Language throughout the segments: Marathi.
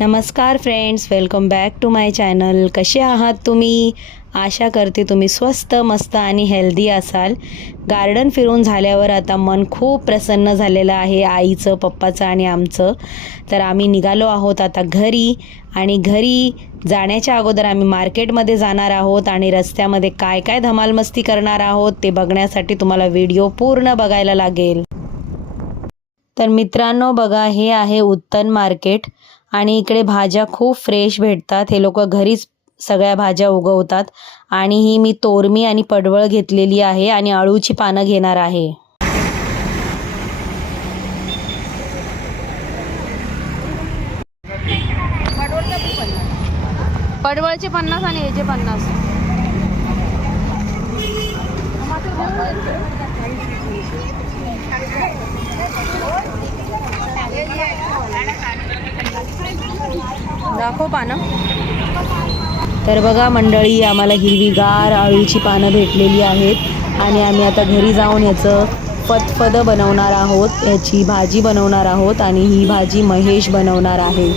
नमस्कार friends welcome back to my channel कसे आहात तुम्ही? आशा करते तुम्ही स्वस्त मस्त आणि हेल्दी असाल. गार्डन फिरून झाल्यावर आता मन खूप प्रसन्न झालेलं आहे आईचं पप्पाचं आणि आमचं. तर आम्ही निघालो आहोत आता घरी आणि घरी जाण्याच्या अगोदर आम्ही मार्केटमध्ये जाणार आहोत आणि रस्त्यामध्ये काय काय धमालमस्ती करणार आहोत ते बघण्यासाठी तुम्हाला व्हिडिओ पूर्ण बघायला लागेल. तर मित्रांनो बघा हे आहे उत्तन मार्केट आणि इकडे भाज्या खूप फ्रेश भेटतात. हे लोक घरीच सगळ्या भाज्या उगवतात. आणि ही मी तोरमी आणि पडवळ घेतलेली आहे आणि अळूची पानं घेणार आहे. पडवळचे पन्नास आणि याचे पन्नास. दाखव पानं. तर बघा मंडळी आम्हाला हिरवीगार अळूची पानं भेटलेली आहेत. आणि आम्ही आता घरी जाऊन याचं फतफद बनवणार आहोत. याची भाजी बनवणार आहोत आणि ही भाजी महेश बनवणार आहे.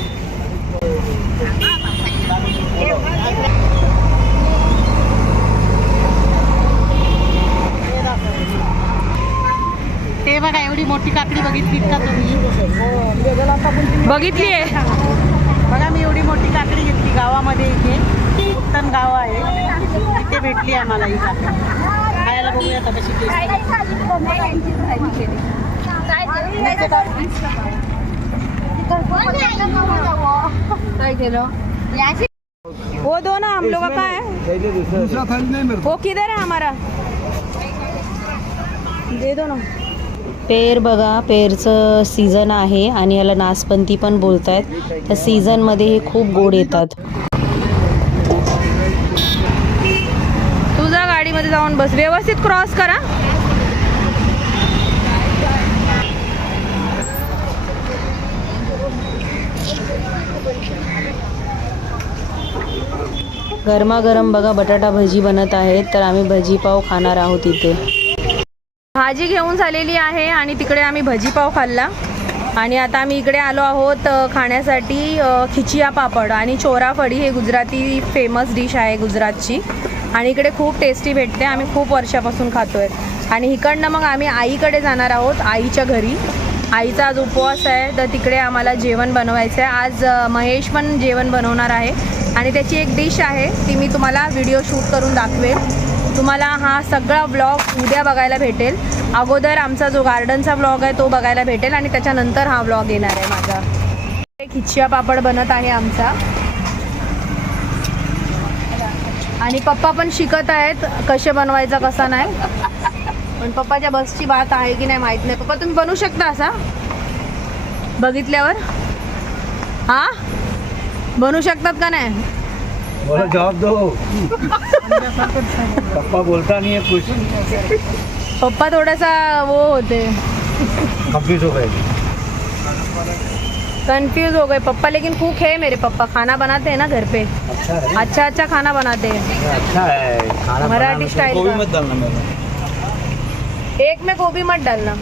ते बघा एवढी मोठी काकडी बघितली का तुम्ही? बघितली आहे बघा मी एवढी मोठी काकडी घेतली गावामध्ये इथे. उत्तम गाव आहे. तिथे भेटली आम्हाला ही काकडी. खायला बघूया आता कशी काय केलं? वो दो ना हम लोग का है दूसरा थाली नहीं वो किधर है हमारा दे दो ना पेर बघा पेरचं सीझन आहे आणि याला नासपंती पण बोलत आहेत त्या सीझनमध्ये हे खूप गोड येतात. तुझा गाडीमध्ये जाऊन बस. व्यवस्थित क्रॉस करा. गरमागरम बघा बटाटा भजी बनत आहेत तर आम्ही भजी पाव खाणार आहोत इथे. भाजी घेऊन झालेली आहे आणि तिकडे आम्ही भजीपाव खाल्ला. आणि आता आम्ही इकडे आलो आहोत खाण्यासाठी खिचिया पापड आणि चोराफडी हे गुजराती फेमस डिश आहे गुजरातची. आणि इकडे खूप टेस्टी भेटते आम्ही खूप वर्षापासून खातोय. आणि इकडनं मग आम्ही आईकडे जाणार आहोत आईच्या घरी. आईचा आज उपवास आहे तर तिकडे आम्हाला जेवण बनवायचं आहे आज महेश पण जेवण बनवणार आहे. आणि त्याची एक डिश आहे ती मी तुम्हाला व्हिडिओ शूट करून दाखवेल तुम्हाला हा सगळा ब्लॉग उद्या बघायला भेटेल. अगोदर आमचा जो गार्डनचा ब्लॉग आहे तो बघायला भेटेल आणि त्याच्यानंतर हा ब्लॉग येणार आहे माझा. खिचिया पापड बनत आहे आमचा. आणि पप्पा पण शिकत आहेत कसे बनवायचा कसा नाही. पण पप्पाच्या बसची बात आहे की नाही माहीत नाही. पप्पा तुम्ही बनवू शकता असा? बघितल्यावर? हा? बनवू शकतात का नाही? बोलो जवाब दो। पप्पा बोलता नहीं है कुछ। पप्पा थोडासा वो होते कंफ्यूज हो गए। कंफ्यूज हो गए पप्पा लेकिन कुक है मेरे पप्पा। खाना बनाते हैं ना घर पे। अच्छा है। अच्छा अच्छा खाना बनाते हैं। अच्छा है मराठी स्टाइल गोभी का। मत डालना एक में गोभी मत डालना।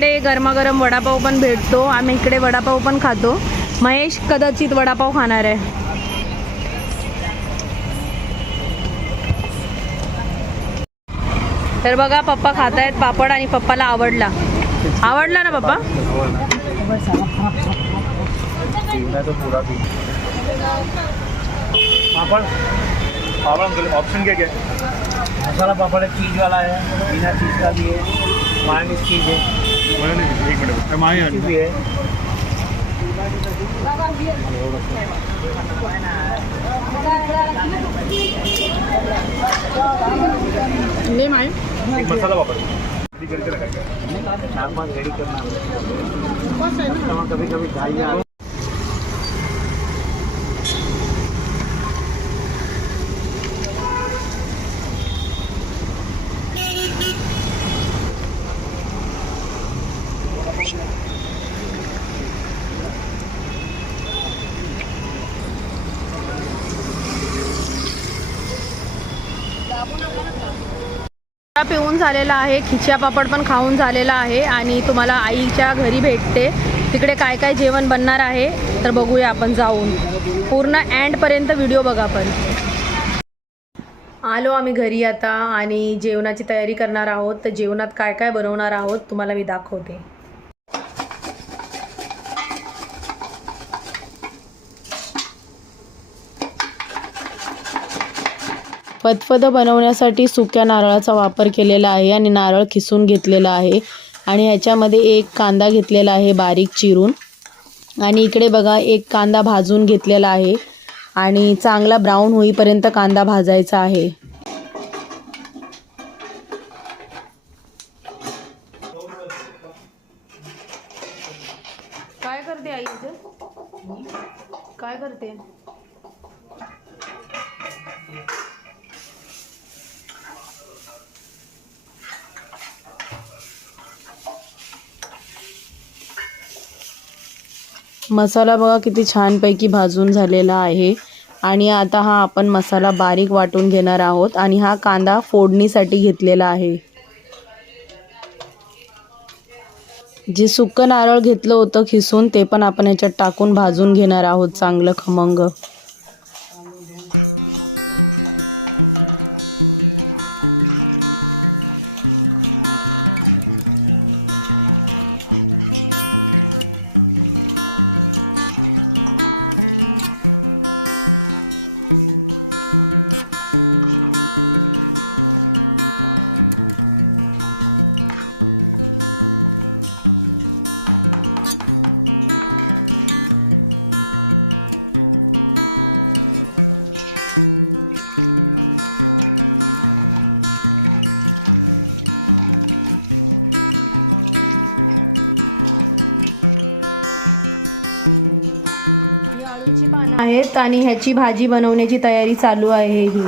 इकडे गरमागरम वडापाव पण भेटतो. आम्ही इकडे वडापाव पण खातो. महेश कदाचित वडापाव खाणार आहे. तर बघा पप्पा खात आहेत पापड आणि पप्पाला आवडला. आवडला ना पप्पा? मैं पापड़ पापड़ ऑप्शन क्या क्या मसाला पापड़ है चीज वाला है बिना चीज का भी है मायनीज चीज है। एक मिनट चीज भी है एक मसाला पापड कधी करते ना काय काय नॉर्मल रेडी कभी कभी खाई पिऊन झालेला आहे खिच्या पापड पण खाऊन झालेला आहे आणि तुम्हाला आईच्या घरी भेटते. तिकडे काय काय जेवण बनणार आहे तर बघूया आपण जाऊन. पूर्ण अँडपर्यंत व्हिडिओ बघा पण. आलो आम्ही घरी आता आणि जेवणाची तयारी करणार आहोत. तर जेवणात काय काय बनवणार आहोत तुम्हाला मी दाखवते. फतफदं बनवण्यासाठी सुक्या नारळाचा वापर केलेला आहे आणि नारळ खिसून घेतलेला आहे. आणि ह्याच्यामध्ये एक कांदा घेतलेला आहे बारीक चिरून. आणि इकडे बघा एक कांदा भाजून घेतलेला आहे. आणि चांगला ब्राऊन होईपर्यंत कांदा भाजायचा आहे काय करते आई इथं? काय करते मसाला बघा किती छानपैकी भाजून झालेला आहे. आणि आता हा आपण मसाला बारीक वाटून घेणार आहोत आणि हा कांदा फोडणीसाठी घेतलेला आहे. जे सुक्क नारळ घेतलं होतं खिसून ते पण आपण याच्यात टाकून भाजून घेणार आहोत चांगलं खमंग. आळूची पानं आहेत आणि ह्याची भाजी बनवण्याची तयारी चालू आहे ही.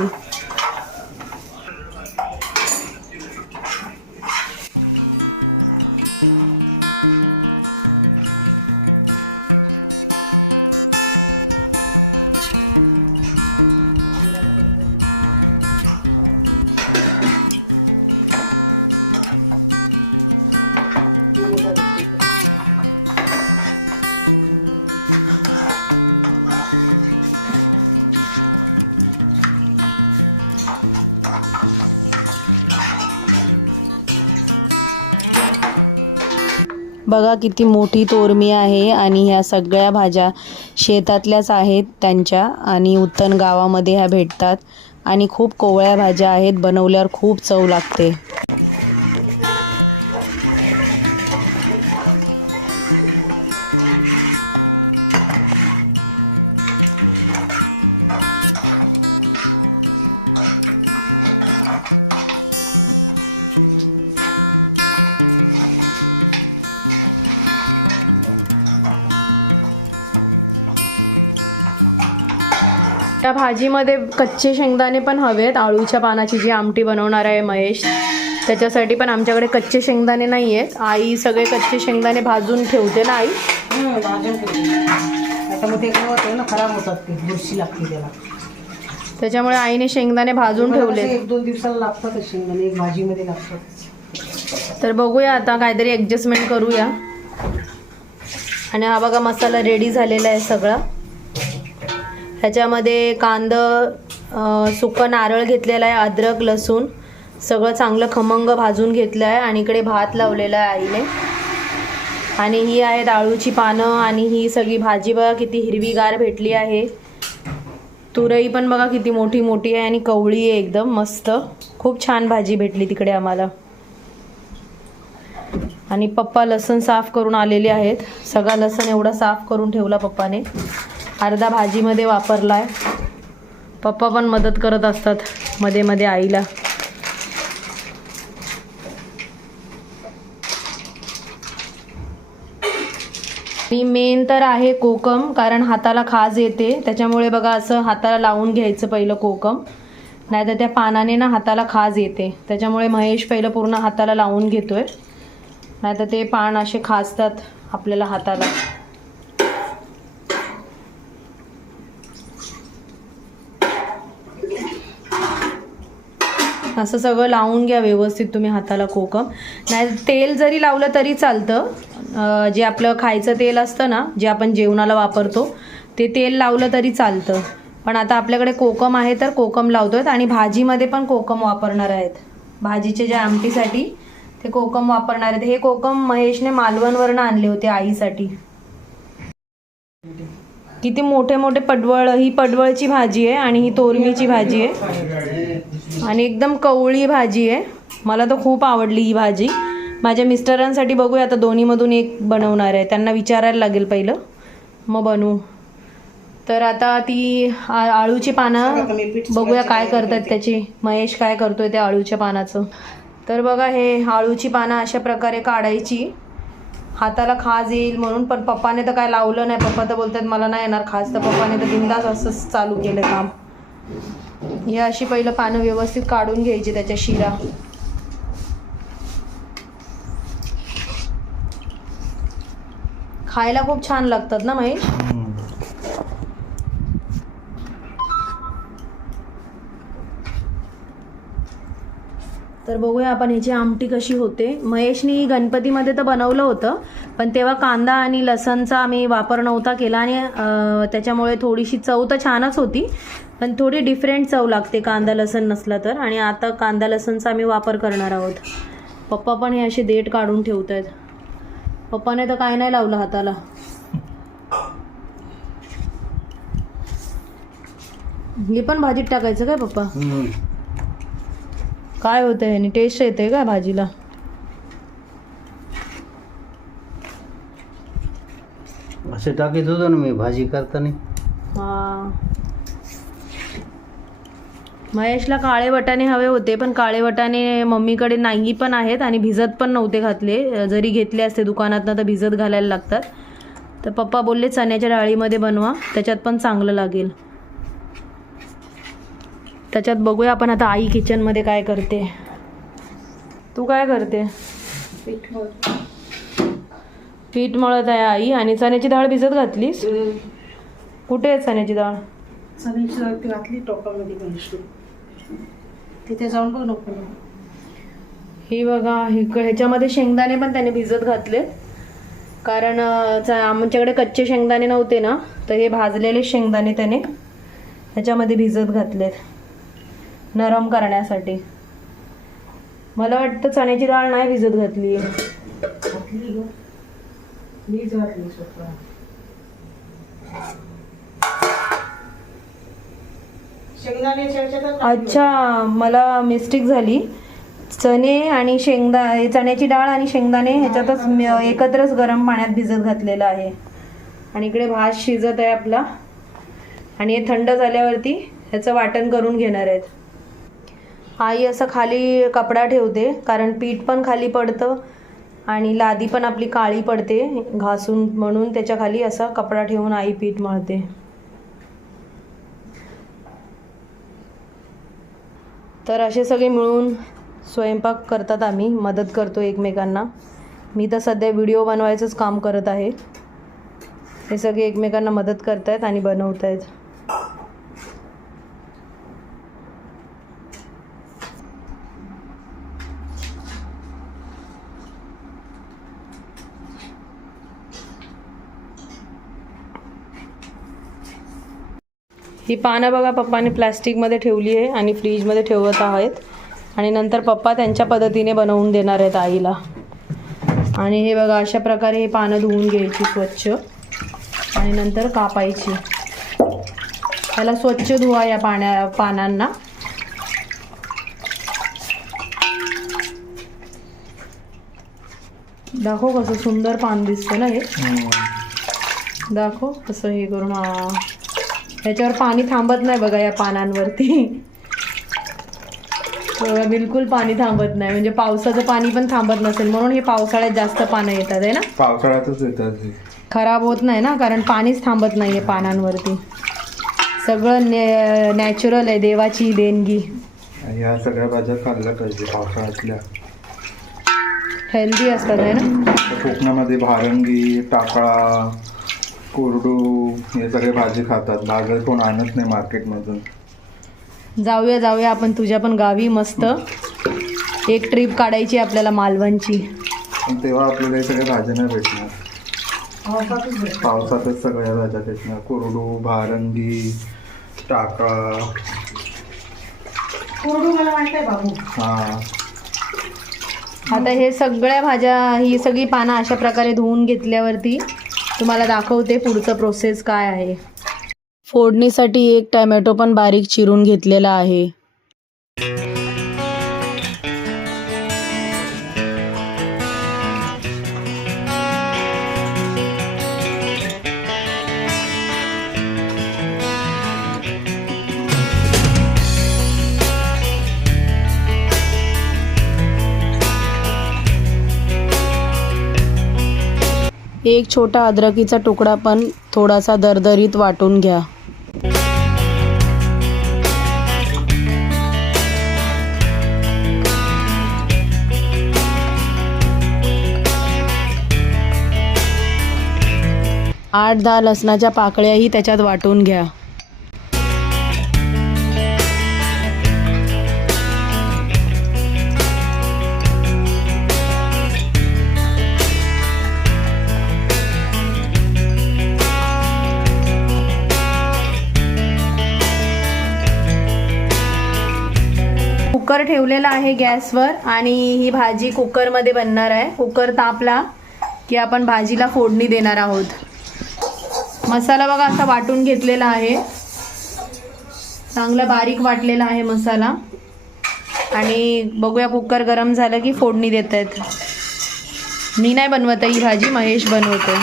बघा किती मोठी तोरमी आहे आणि ह्या सगळ्या भाज्या शेतातल्याच आहेत त्यांच्या आणि उत्तन गावामध्ये ह्या भेटतात. आणि खूप कोवळ्या भाज्या आहेत बनवल्यावर खूप चव लागते. भाजीमध्ये कच्चे शेंगदाणे पण हवेत. आळूच्या पानाची जी आमटी बनवणार आहे महेश त्याच्यासाठी पण आमच्याकडे कच्चे शेंगदाणे नाही आहेत आई सगळे कच्चे शेंगदाणे भाजून ठेवते ना आई? भाजून ठेवली. आता मग ते काय होतं ना खराब होतात ते बुरशी लागते त्याला. त्याच्यामुळे आईने शेंगदाणे भाजून ठेवले कसं एक दोन दिवसाला लागतात शेंगदाणे एक भाजीमध्ये लागतात. तर बघूया आता काहीतरी ॲडजस्टमेंट करूया. आणि हा बघा मसाला रेडी झालेला आहे सगळा. ह्याच्यामध्ये कांदं सुकं नारळ घेतलेला आहे अद्रक लसूण. सगळं चांगलं खमंग भाजून घेतलं आहे आणि इकडे भात लावलेला आहे आईने. आणि ही आहेत आळूची पानं आणि ही सगळी भाजी. बघा किती हिरवीगार भेटली आहे. तुरई पण बघा किती मोठी मोठी आहे आणि कवळी आहे एकदम मस्त. खूप छान भाजी भेटली तिकडे आम्हाला. आणि पप्पा लसण साफ करून आलेले आहेत. सगळा लसण एवढा साफ करून ठेवला पप्पाने. अर्धा भाजीमध्ये वापरला आहे पप्पा पण मदत करत असतात मध्ये मध्ये आईला. मी मेन तर आहे कोकम कारण हाताला खाज येते. त्याच्यामुळे बघा असं हाताला लावून घ्यायचं पहिलं कोकम. नाहीतर त्या पानाने ना हाताला खाज येते. त्याच्यामुळे महेश पहिलं पूर्ण हाताला लावून घेतोय. नाहीतर ते पान असे खाजतात आपल्याला हाताला. असं सगळं लावून घ्या व्यवस्थित तुम्ही हाताला कोकम. नाही तेल जरी लावलं तरी चालतं. जे आपलं खायचं तेल असतं ना जे आपण जेवणाला वापरतो ते तेल लावलं तरी चालतं. पण आता आपल्याकडे कोकम आहे तर कोकम लावतो आहेत आणि भाजीमध्ये पण कोकम वापरणार आहेत. भाजीचे जे आमटीसाठी ते कोकम वापरणार आहेत. हे कोकम महेशने मालवणवरनं आणले होते आईसाठी. किती मोठे मोठे पडवळ ही पडवळची भाजी आहे आणि ही तोरमीची भाजी आहे. आणि एकदम कवळी भाजी आहे. मला तर खूप आवडली ही भाजी. माझ्या मिस्टरांसाठी बघूया आता दोन्हीमधून एक बनवणार आहे. त्यांना विचारायला लागेल पहिलं. मग बनवू. तर आता ती आ- आळूची पानं बघूया काय करतात त्याची. महेश काय करतोय त्या आळूच्या पानाचं. तर बघा हे आळूची पानं अशा प्रकारे काढायची. हाताला खाज येईल म्हणून पण पप्पाने तर काय लावलं नाही. पप्पा तर बोलतात मला नाही येणार खास तर पप्पाने तर बिंदास असंच चालू केलं काम. हे अशी पहिलं पानं व्यवस्थित काढून घ्यायची त्याच्या शिरा. खायला खूप छान लागतात ना महेश? तर बघूया आपण ह्याची आमटी कशी होते. महेशनी गणपतीमध्ये तर बनवलं होतं पण तेव्हा कांदा आणि लसणचा आम्ही वापर नव्हता केला आणि अं, त्याच्यामुळे थोडीशी चव तर छानच होती. पण थोडी डिफरंट चव लागते कांदा लसण नसला तर. आणि आता कांदा लसणचा आम्ही वापर करणार आहोत. पप्पा पण हे असे देठ काढून ठेवत आहेत पप्पाने तर काय नाही लावलं हाताला. हे पण भाजीत टाकायचं काय पप्पा? काय होतं ह्यानी टेस्ट येते का भाजीला? असे टाकीत होतो ना मी भाजी करताना. हा. महेशला काळे वटाणे हवे होते पण काळे वटाणे मम्मीकडे नाही पण आहेत आणि भिजत पण नव्हते घातले. जरी घेतले असते दुकानातनं तर भिजत घालायला लागतात. तर पप्पा बोलले चण्याच्या डाळीमध्ये बनवा त्याच्यात पण चांगलं लागेल. त्याच्यात बघूया आपण आता आई किचनमध्ये काय करते. तू काय करते? पीठ मळत. आहे आई आणि चण्याची डाळ भिजत घातलीस? कुठे आहे चण्याची डाळ? चण्याची डाळ ती घातली टोपामध्ये तिथे जाऊन बघ नको. ही बघा ही ह्याच्यामध्ये शेंगदाणे पण त्याने भिजत घातले कारण च- आमच्याकडे कच्चे शेंगदाणे नव्हते ना तर हे भाजलेले शेंगदाणे त्याने ह्याच्यामध्ये भिजत घातलेत. नरम करण्यासाठी. मला वाटतं चण्याची डाळ नाही भिजत घातली घातली अच्छा मला मिस्टेक झाली. चणे आणि शेंगदा चण्याची डाळ आणि शेंगदाणे ह्याच्यातच म- एकत्रच गरम पाण्यात भिजत घातलेलं आहे. आणि इकडे भात शिजत आहे आपला. आणि हे थंड झाल्यावरती ह्याचं वाटण करून घेणार आहेत. आई असं खाली कपडा ठेवते कारण पीठ पण खाली पडतं आणि लादी पण आपली काळी पडते घासून म्हणून त्याच्याखाली असा कपडा ठेवून आई पीठ मळते. तर असे सगळे मिळून स्वयंपाक करतात आम्ही मदत करतो एकमेकांना. मी तर सध्या व्हिडिओ बनवायचंच काम करत आहे. हे सगळे एकमेकांना मदत करतायत आणि बनवत आहेत ही पानं बघा पप्पाने प्लॅस्टिकमध्ये ठेवली आहे आणि फ्रीजमध्ये ठेवत आहेत. आणि नंतर पप्पा त्यांच्या पद्धतीने बनवून देणार आहेत आईला. आणि हे बघा अशा प्रकारे हे पानं धुवून घ्यायची स्वच्छ. आणि नंतर कापायची. त्याला स्वच्छ धुवा या पाण्या पानांना. दाखव कसं सुंदर पान दिसतं ना हे. दाखव कसं हे करून ह्याच्यावर पाणी थांबत नाही बघा या पानांवरती. बिलकुल पाणी थांबत नाही. म्हणजे पावसाचं पाणी पण थांबत नसेल. म्हणून हे पावसाळ्यात जास्त पानं येतात आहे ना? पावसाळ्यातच येतात. खराब होत नाही ना कारण पाणीच थांबत नाही आहे पानांवरती. सगळं नॅ नॅचरल आहे देवाची देणगी. ह्या सगळ्या भाज्या खाल्ल्या पाहिजे पावसाळ्यातल्या. हेल्दी असतात आहे ना? कोकणामध्ये भारंगी टाकळा कोरडू हे सगळे भाजी खातात. बाजार कोण आणत नाही मार्केटमधून. जाऊया जाऊया. आपण तुझ्या पण गावी मस्त. एक ट्रिप काढायची आपल्याला मालवणची. पण तेव्हा आपल्याला हे सगळ्या भाज्या नाही भेटणार. पावसातच सगळ्या भाज्या भेटणार. कोरडू भारंगी टाकळा कोरडू मला बाबू. हा. आता हे सगळ्या भाज्या ही सगळी पानं अशा प्रकारे धुवून घेतल्यावरती तुम्हाला दाखवते पुढचं प्रोसेस काय आहे. फोडणीसाठी एक टॅमॅटो पण बारीक चिरून घेतलेला आहे. एक छोटा अद्रकीचा तुकडा पण थोडासा दरदरीत वाटून घ्या. आठ दहा लसणाच्या पाकळ्याही त्याच्यात वाटून घ्या. कुकर ठेवलेला आहे गॅसवर आणि ही भाजी कुकरमध्ये बनणार आहे. कुकर तापला की आपण भाजीला फोडणी देणार आहोत. मसाला बघा असा वाटून घेतलेला आहे. चांगला बारीक वाटलेला आहे मसाला. आणि बघूया कुकर गरम झालं की फोडणी देत आहेत मी नाही बनवत आहे ही भाजी महेश बनवतो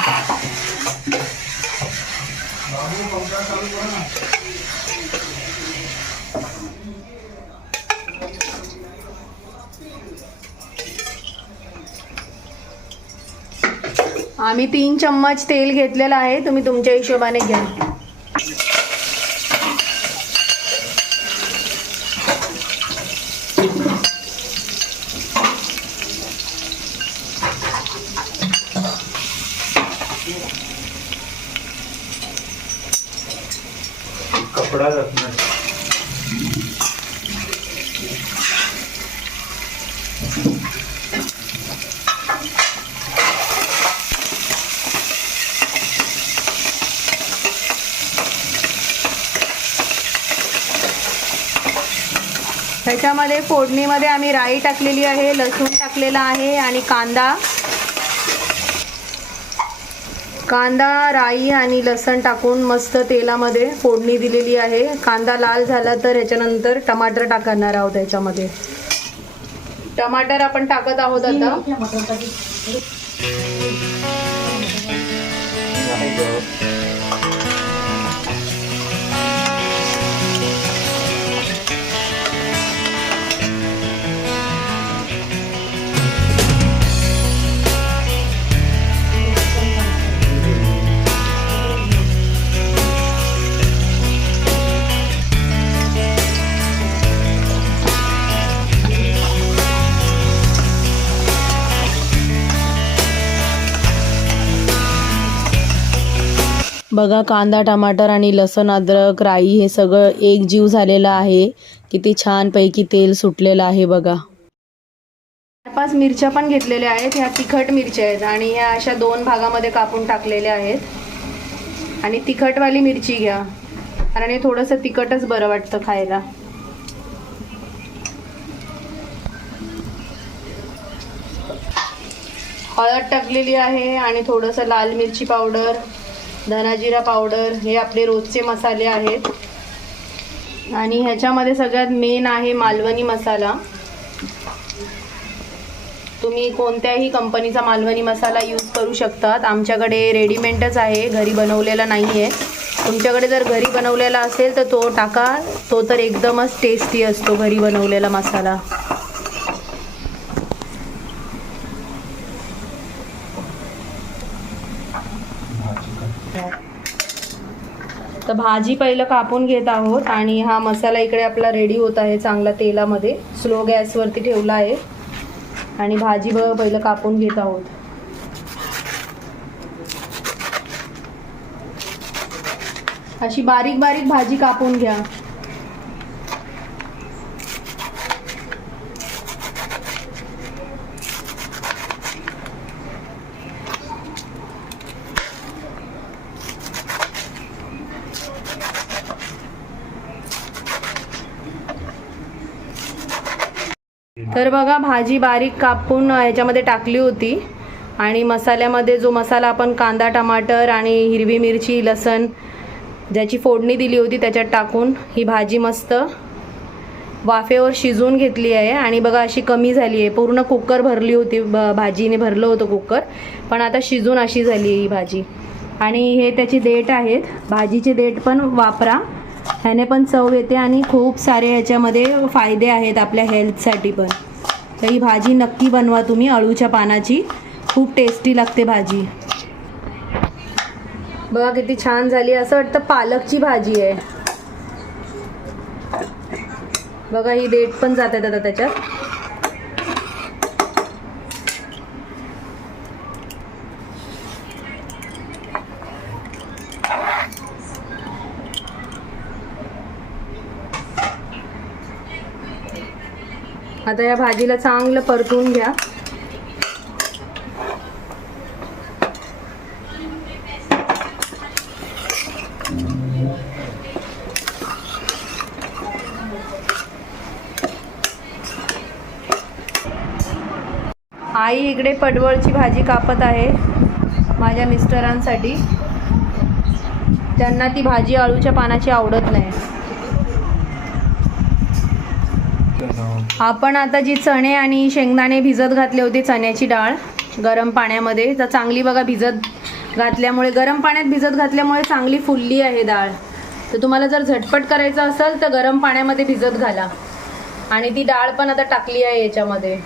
आम्ही तीन चम्मच तेल घेतलेलं आहे तुम्ही तुमच्या हिशोबाने घ्या. याच्यामध्ये फोडणीमध्ये आम्ही राई टाकलेली आहे लसूण टाकलेला आहे आणि कांदा. कांदा राई आणि लसण टाकून मस्त तेलामध्ये फोडणी दिलेली आहे. कांदा लाल झाला तर ह्याच्यानंतर टमाटर टाकणार आहोत याच्यामध्ये. टमाटर आपण टाकत आहोत आता. बघा कांदा टमाटर आणि लसण अद्रक राई हे सगळं एक जीव झालेलं आहे. किती छानपैकी तेल सुटलेलं आहे बघा. चार पाच मिरच्या पण घेतलेल्या आहेत. ह्या तिखट मिरच्या आहेत आणि ह्या अशा दोन भागामध्ये कापून टाकलेल्या आहेत. आणि तिखटवाली मिरची घ्या कारण हे थोडंसं तिखटच बरं वाटतं खायला. हळद टाकलेली आहे आणि थोडंसं लाल मिरची पावडर. धनाजिरा पावडर हे आपले रोजचे मसाले आहेत. आणि ह्याच्यामध्ये सगळ्यात मेन आहे मालवणी मसाला. तुम्ही कोणत्याही कंपनीचा मालवणी मसाला यूज करू शकतात. आमच्याकडे रेडीमेडच आहे. घरी बनवलेला नाही आहे तुमच्याकडे जर घरी बनवलेला असेल तर तो टाका. तो तर एकदमच टेस्टी असतो घरी बनवलेला मसाला. तर भाजी पहिलं कापून घेत आहोत आणि हा मसाला इकडे आपला रेडी होत आहे चांगला तेलामध्ये. स्लो गॅसवरती ठेवला आहे. आणि भाजी बघ पहिलं कापून घेत आहोत. अशी बारीक बारीक भाजी कापून घ्या. तर बघा भाजी बारीक कापून ह्याच्यामध्ये टाकली होती. आणि मसाल्यामध्ये जो मसाला आपण कांदा टमाटर आणि हिरवी मिरची लसण ज्याची फोडणी दिली होती त्याच्यात टाकून ही भाजी मस्त वाफेवर शिजवून घेतली आहे. आणि बघा अशी कमी झाली आहे. पूर्ण कुकर भरली होती. भाजीने भरलं होतं कुकर. पण आता शिजून अशी झाली आहे ही भाजी. आणि हे त्याची देठ आहेत. भाजीचे देठ पण वापरा. ह्याने पण चव येते आणि खूप सारे ह्याच्यामध्ये फायदे आहेत आपल्या हेल्थसाठी पण. तर ही भाजी नक्की बनवा तुम्ही अळूच्या पानाची. खूप टेस्टी लागते भाजी. बघा किती छान झाली. असं वाटतं पालकची भाजी आहे. बघा ही देठ पण जात आता त्याच्यात. आता या भाजीला चांगलं परतून घ्या. आई इकडे पडवळची भाजी कापत आहे माझ्या मिस्टरांसाठी. त्यांना ती भाजी आळूच्या पानाची आवडत नाही. आपण आता जी चणे आणि शेंगदाणे भिजत घातले होते चण्याची डाळ गरम पाण्यामध्ये तर चांगली बघा भिजत घातल्यामुळे गरम पाण्यात भिजत घातल्यामुळे चांगली फुलली आहे डाळ. तर तुम्हाला जर झटपट करायचं असेल तर गरम पाण्यामध्ये भिजत घाला. आणि ती डाळ पण आता टाकली आहे याच्यामध्ये.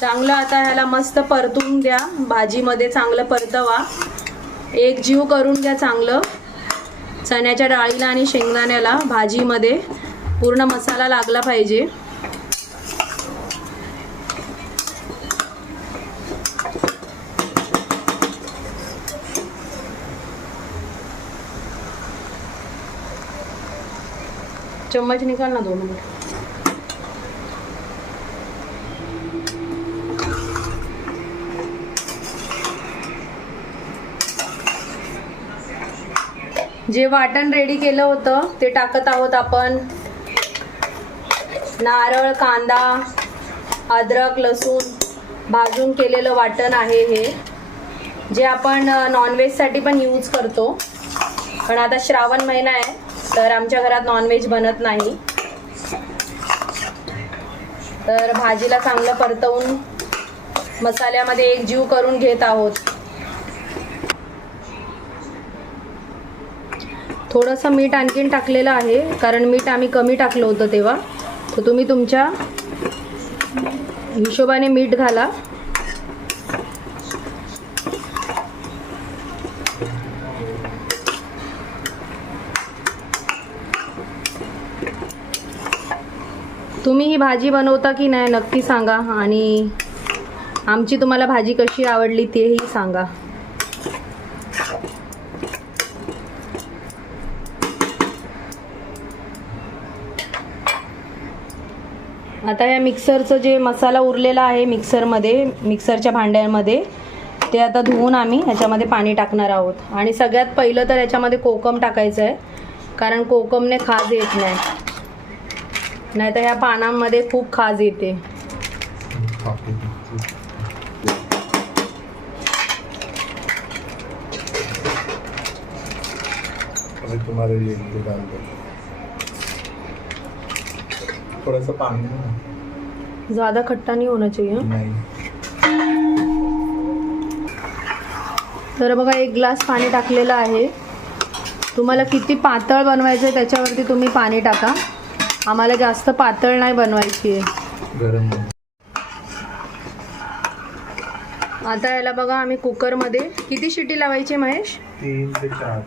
चांगलं आता ह्याला मस्त परतून द्या भाजीमध्ये चांगलं परतवा. एक जीव करून घ्या चांगलं. चण्याच्या डाळीला आणि शेंगदाण्याला भाजीमध्ये पूर्ण मसाला लागला पाहिजे. चम्मच निकाल ना दोन मिनिट. जे वाटण रेडी केलं होतं ते टाकत आहोत आपण. नारळ कांदा अद्रक लसूण भाजून केलेलं वाटण आहे हे. जे आपण नॉनव्हेजसाठी पण यूज करतो. पण आता श्रावण महिना आहे तर आमच्या घरात नॉनव्हेज बनत नाही. तर भाजीला चांगलं परतवून मसाल्यामध्ये एक जीव करून घेत आहोत. थोडंसं मीठ आणखीन टाकलेलं आहे कारण मीठ आम्ही कमी टाकलं होतं तेव्हा. तर तुम्ही तुमच्या हिशोबाने मीठ घाला. तुम्ही ही भाजी बनवता की नाही नक्की सांगा. आणि आमची तुम्हाला भाजी कशी आवडली तेही सांगा. आता या मिक्सरचं जे मसाला उरलेला आहे मिक्सरमध्ये मिक्सरच्या भांड्यांमध्ये ते आता धुवून आम्ही ह्याच्यामध्ये पाणी टाकणार आहोत. आणि सगळ्यात पहिलं तर याच्यामध्ये कोकम टाकायचं आहे कारण कोकमने खाज येत नाही. नाहीतर ह्या पानांमध्ये खूप खाज येते. तुम्हाला तुम्हारे लिए ये डाल दो थोड़ा सा पानी ज़्यादा खट्टा नहीं होना चाहिए? नाही. तर बघा एक ग्लास पाणी टाकलेलं आहे. तुम्हाला किती पातळ बनवायचं आहे त्याच्यावरती तुम्ही पाणी टाका. आम्हाला जास्त पातळ नाही बनवायची आहे. गरम. आता याला बघा आम्ही कुकरमध्ये किती शिटी लावायची महेश? तीन ते चार.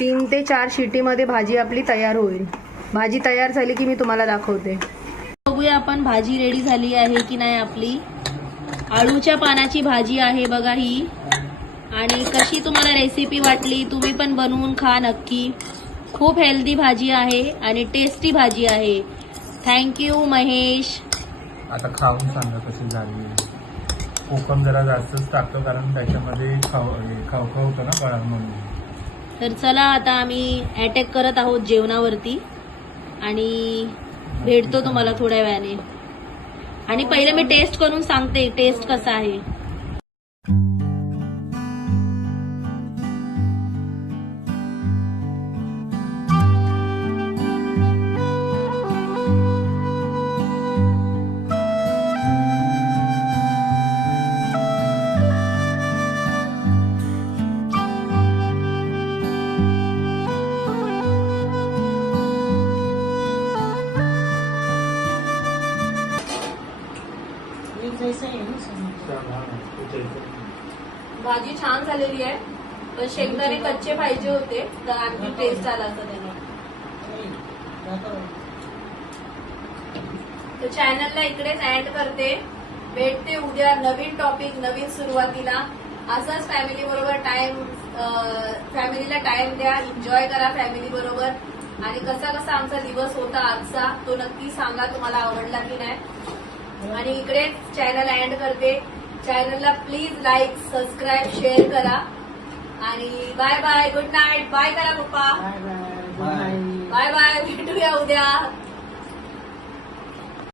तीन ते चार शिटीमध्ये भाजी आपली तयार होईल. भाजी तयार झाली की मी तुम्हाला दाखवते. बघूया आपण भाजी रेडी झाली आहे की नाही आपली. आळूच्या पानाची भाजी आहे बघा ही. आणि कशी तुम्हाला रेसिपी वाटली तुम्ही पण बनवून खा नक्की. खूप हेल्दी भाजी आहे आणि टेस्टी भाजी आहे. Thank you Mahesh. आता खाऊन सांगा कशी झाली. कोकम जरा जास्तच टाकतो कारण त्याच्यामध्ये खाव होतं ना गळा म्हणून. तर चला आता आम्ही अटॅक करत आहोत जेवणावरती. आणि भेटतो तुम्हाला थोड्या वेळाने. आणि पहिले मी टेस्ट करून सांगते टेस्ट कसा आहे. भाजी छान झालेली आहे. पण शेंगदाणे कच्चे पाहिजे होते तर आणखी टेस्ट आला असता त्याने तर चॅनलला इकडेच ऍड करते. भेटते उद्या नवीन टॉपिक नवीन सुरुवातीला. असंच फॅमिली बरोबर टाइम फॅमिलीला टाइम द्या. एन्जॉय करा फॅमिली बरोबर. आणि कसा कसा आमचा दिवस होता आजचा तो नक्की सांगा तुम्हाला आवडला की नाही. आणि इकडे चॅनल एंड करते. चॅनलला प्लीज लाईक सबस्क्राईब शेअर करा. आणि bye bye good night. Bye करा पप्पा. Bye bye. बाय. बाय भेटूया उद्या.